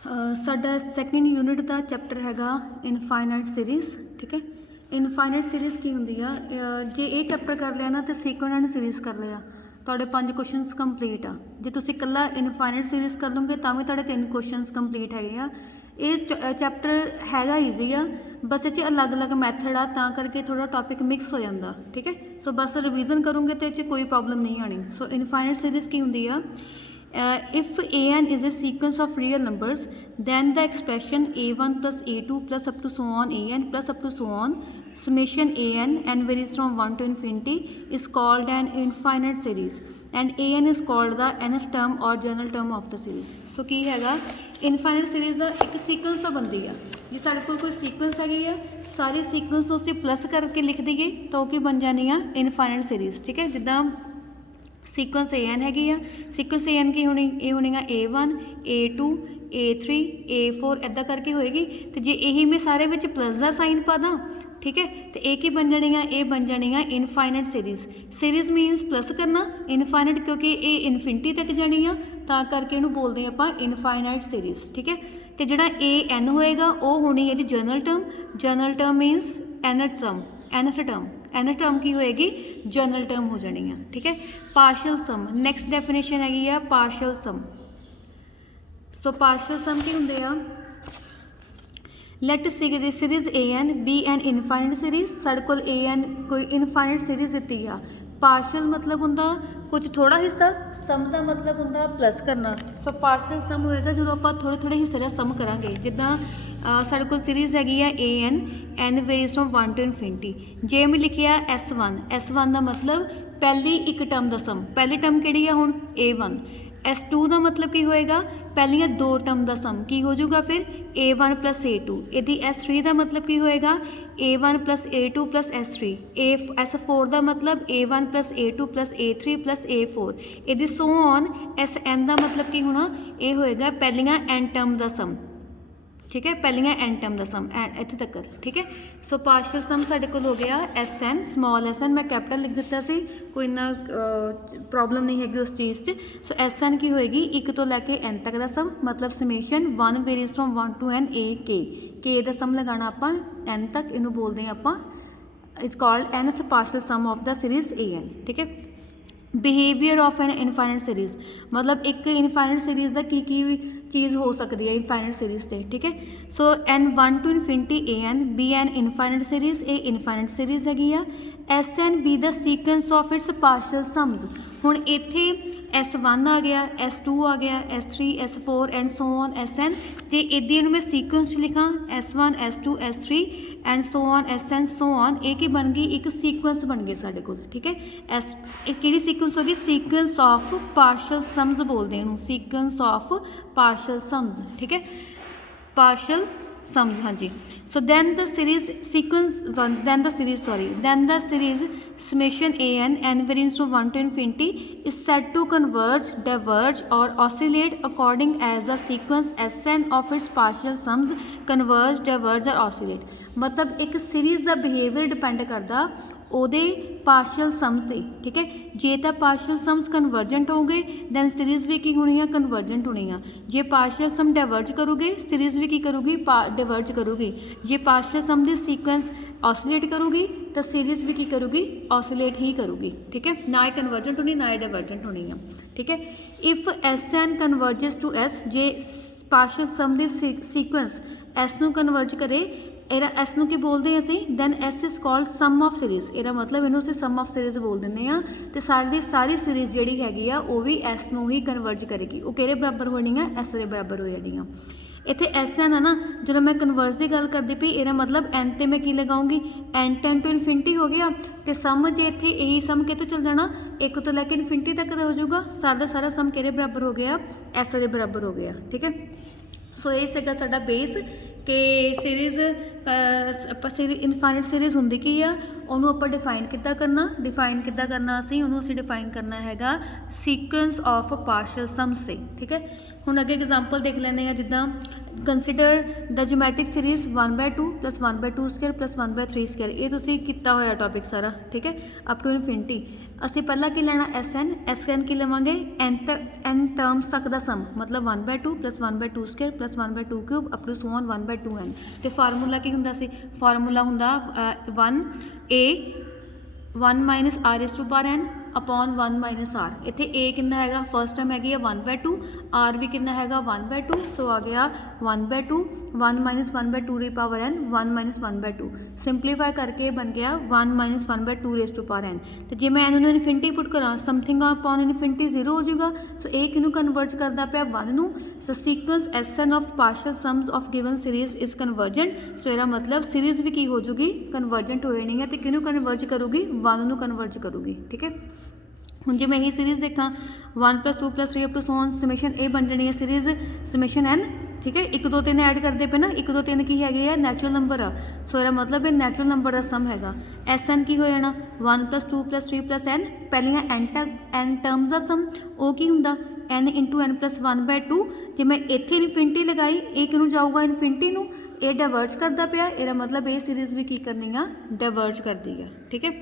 साडा second unit का chapter हैगा इनफाइनाइट सीरीज़। ठीक है, इनफाइनाइट सीरीज़ की होंदी आ, जे ये चैप्टर कर लिया ना तो सीक्वेंट सीरीज़ कर लिया तुहाडे 5 क्वेश्चनस कंप्लीट आ। जे तुसीं कल्ला इनफाइनाइट सीरीज़ कर लोगे तो भी तुहाडे 3 क्वेश्चनस कंप्लीट हैगे आ। ये चैप्टर हैगा ईजी आ, बस ये अलग अलग मैथड आ, तां करके थोड़ा टॉपिक मिक्स हो जाता। ठीक है, सो बस रिवीजन करोगे तो ये कोई प्रॉब्लम नहीं आनी। सो इनफाइनाइट सीरीज़ की होंदी आ, if an is a sequence of real numbers, then the expression a1 plus a2 plus up to so on an plus up to so on summation an varies from 1 to infinity is called an infinite series, and an is called the nth term or general term of the series. So की हैगा infinite series का एक sequence तो बनती है। जे साढ़े कोई sequence हैगी आ, सारी सीक्वेंस उसे प्लस करके लिख दीए तो की बन जानी है इनफाइनाइट सीरीज़। ठीक है, जिदा सीक्वेंस ए एन हैगी आ, सीक्वेंस ए एन की होनी ये होनी आ A1 A2 A3 A4 इदा करके होएगी। तो जे यही मैं सारे विच प्लस का साइन पा दा, ठीक है, तो ये की बन जानी है, ये बन जानी है इनफाइनाइट सीरीज़। सीरीज़ मीनस प्लस करना, इनफाइनाइट क्योंकि ये इनफिनिटी तक जानी आ, तां करके इहनूं बोलदे आपां इनफाइनाइट सीरीज़। ठीक है, तो जिहड़ा AN होएगा वो होनी है जी general term. General term means nth term, nth term, nth term की होएगी जनरल टर्म हो जानी है। ठीक है, पार्शियल सम नैक्सट डेफिनेशन हैगी आ पार्शियल सम। सो पार्शियल सम की होंदे आ, let series AN be an infinite series. साढ़े कोल AN कोई इनफाइनाइट सीरीज़ दित्ती आ। पार्शियल मतलब हुंदा कुछ थोड़ा हिस्सा, सम का मतलब हुंदा प्लस करना। सो पार्शियल सम होएगा जो आप थोड़े थोड़े हिस्से का सम करांगे। जिद्दां साढ़े कोल सीरीज़ हैगी आ AN n varies from 1 to infinity. जे मैं लिखिया S1 का मतलब पहली एक टर्म का सम, पहली टर्म किहड़ी आ हुण A1। S2 का मतलब की होएगा पहलियां दो टर्म का सम की हो जाऊगा फिर A1 प्लस A2। यदि S3 का मतलब की होएगा A1 plus A2 plus S3। S4 का मतलब A1 plus A2 plus A3 plus A4। यदि सो ऑन SN का मतलब की होना ये होएगा पहलियां N टर्म का सम। ठीक है, पहलियां N टर्म का सम इत्थे तक। ठीक है, सो पार्शियल सम साढ़े कोल हो गया SN, स्मॉल SN मैं कैपिटल लिख दिता सी, कोई इन्ना प्रॉब्लम नहीं हैगी उस चीज़ से। सो SN की होएगी 1 तो लैके N तक का सम, मतलब summation 1 varies from 1 to N A K का सम लगाना आपां N तक, इनू बोलते हैं आपां it's called nth partial sum of the series AN। ठीक है, behaviour of an infinite series मतलब एक इनफाइनाइट सीरीज़ का की चीज़ हो सकती है इनफाइनाइट सीरीज़ से। ठीक है, so N1 to infinity AN be an infinite series, a infinite series हैगी आ। SN be the sequence of its partial sums. हुण इत्थे S1 आ गया, S2 आ गया, S3 S4 and so on SN। जे इदी मैं सीक्वेंस लिखा S1 S2 S3 and so on SN so on, ये की बन गई एक सीक्वेंस बन गई साढ़े कोल। ठीक है, एक किहड़ी सीक्वेंस होगी, सीक्वेंस ऑफ पार्शियल सम्स बोलते हैं, सीक्वेंस ऑफ पार्शियल सम्स। ठीक है, पार्शियल सम्स, हाँ जी। So then the series sequence then the series summation AN n varies from 1 to infinity is said to converge, diverge or oscillate according as the sequence SN of its partial sums converge, diverge or oscillate. मतलब एक series का behaviour depend करता ਉਹਦੇ partial sums से। ठीक है, जे तो partial sums convergent हो गए दैन सीरीज़ भी की होनी है कन्वर्जेंट होनी है। जे पार्शियल सम डाइवर्ज करोगे सीरीज़ भी की करूगी डाइवर्ज करूगी। जे पार्शियल सम की सीक्वेंस ऑसिलेट करूगी तो सीरीज़ भी की करूगी ऑसिलेट ही करूगी। ठीक है, ना ही कन्वर्जेंट होनी ना ही डाइवर्जेंट होनी है। ठीक है, if SN converges to S, जे पार्शियल सम की सीक्वेंस S ਨੂੰ कन्वर्ज करे, ਇਹਦਾ S ਨੂੰ ਕੀ बोलते हैं ਅਸੀਂ, then S is called sum of series. ਇਹਦਾ मतलब ਇਹਨੂੰ ਅਸੀਂ सम ऑफ सीरीज़ बोल ਦਿੰਦੇ ਆ। ਤੇ ਸਾਰੀ ਸਾਰੀ सीरीज़ ਜਿਹੜੀ ਹੈਗੀ ਆ ਉਹ ਵੀ S ਨੂੰ ਹੀ ਕਨਵਰਜ ਕਰੇਗੀ। ਉਹ ਕਿਹੜੇ ਬਰਾਬਰ ਹੋਣੀ ਆ, S ਦੇ ਬਰਾਬਰ ਹੋ ਜਾਣੀ ਆ। ਇੱਥੇ SN है ना, ਜਦੋਂ मैं कन्वर्ज की गल करती पई ਇਹਦਾ मतलब N ਤੇ मैं की लगाऊंगी N टेन टू इनफिनिटी हो गया। तो सम जे इत्थे यही सम कितों चल जाना, 1 तो लैके इनफिनिटी तक का हो जाऊगा। सारा सारा सम किहड़े बराबर हो गया, S के बराबर हो गया। ठीक है, सो ये सीगा साडा बेस कि सीरीज़ इनफाइनाइट सीरीज़ हुंदी की आ, उन्होंने आपां डिफाइन किद्दां करना, असीं उन्होंने असीं डिफाइन करना हैगा सीक्वेंस ऑफ पार्शियल सम्स से। ठीक है, हुण अगे एग्जाम्पल देख लैंदे आ, जिद्दां ਕੰਸੀਡਰ ਦ ਜਿਓਮੈਟ੍ਰਿਕ ਸੀਰੀਜ਼ 1/2 + 1/2 ਸਕੁਅਰ + 1/3 ਸਕੁਅਰ। ਇਹ ਤੁਸੀਂ ਕੀਤਾ ਹੋਇਆ ਟੌਪਿਕ ਸਾਰਾ, ਠੀਕ ਹੈ, ਅਪ ਟੂ ਇਨਫਿਨਿਟੀ। ਅਸੀਂ ਪਹਿਲਾਂ ਕੀ ਲੈਣਾ ਐਸ ਐਨ ਕੀ ਲਵਾਂਗੇ n ਟਰਮਸ ਤੱਕ ਦਾ ਸਮ, ਮਤਲਬ 1/2 + 1/2 square + 1/2 cube up to so on 1/2n। ਤੇ ਫਾਰਮੂਲਾ ਕੀ ਹੁੰਦਾ ਸੀ? ਫਾਰਮੂਲਾ ਹੁੰਦਾ 1 - r⁻n अपॉन 1 - r। इत्थे a कितना हैगा? फर्स्ट टर्म हैगी है 1/2, r भी कितना हैगा? 1/2। सो आ गया 1/2 1 - 1/2 री पावर n 1 - 1/2। ਸਿੰਪਲੀਫਾਈ ਕਰਕੇ ਬਣ ਗਿਆ 1 - 1/2 ਰੇਜ਼ ਟੂ ਪਾਵਰ n। ਤੇ ਜੇ ਮੈਂ ਇਹਨੂੰ ਇਨਫਿਨਿਟੀ ਪੁੱਟ ਕਰਾਂ, ਸਮਥਿੰਗ ਅਪॉन ਇਨਫਿਨਿਟੀ 0 ਹੋ ਜਾਊਗਾ। ਸੋ ਇਹ ਕਿਹਨੂੰ ਕਨਵਰਟ ਕਰਦਾ ਪਿਆ? 1 ਨੂੰ। So sequence Sn of partial sums of given series is convergent. So ਇਹਦਾ ਮਤਲਬ ਸੀਰੀਜ਼ ਵੀ ਕੀ ਹੋ ਜੂਗੀ? ਕਨਵਰਜੈਂਟ ਹੋ ਜਾਣੀ ਹੈ। ਤੇ ਕਿਹਨੂੰ ਕਨਵਰਜ ਕਰੂਗੀ? 1 ਨੂੰ ਕਨਵਰਜ ਕਰੂਗੀ, ਠੀਕ ਹੈ। ਹੁਣ ਜੇ ਮੈਂ ਇਹੀ ਸੀਰੀਜ਼ ਦੇਖਾਂ 1 + 2 + 3 up to so on summation ਇਹ ਬਣ ਜਾਣੀ ਹੈ ਸੀਰੀਜ਼ ਸਮੇਸ਼ਨ n, ਠੀਕ ਹੈ। 1 2 3 ਐਡ ਕਰਦੇ ਪਏ ਨਾ, 1 2 3 ਕੀ ਹੈਗੇ ਆ? ਨੈਚੁਰਲ ਨੰਬਰ ਆ। ਸੋ ਇਹਦਾ ਮਤਲਬ ਇਹ ਨੈਚੁਰਲ ਨੰਬਰ ਦਾ ਸਮ ਹੈਗਾ। Sn ਕੀ ਹੋ ਜਾਣਾ? 1 + 2 + 3 + n, ਪਹਿਲੀਆਂ n ਟਰਮਸ ਦਾ ਸਮ, ਉਹ ਕੀ ਹੁੰਦਾ? n × n + 1/2। ਜੇ ਮੈਂ ਇੱਥੇ ਇਨਫਿਨਿਟੀ ਲਗਾਈ, ਇਹ ਕਿਹਨੂੰ ਜਾਊਗਾ? ਇਨਫਿਨਿਟੀ ਨੂੰ। ਇਹ ਡਾਇਵਰਜ ਕਰਦਾ ਪਿਆ, ਇਹਦਾ ਮਤਲਬ ਇਹ ਸੀਰੀਜ਼ ਵੀ ਕੀ ਕਰਨੀ ਆ? ਡਾਇਵਰਜ ਕਰਦੀ ਆ, ਠੀਕ ਹੈ।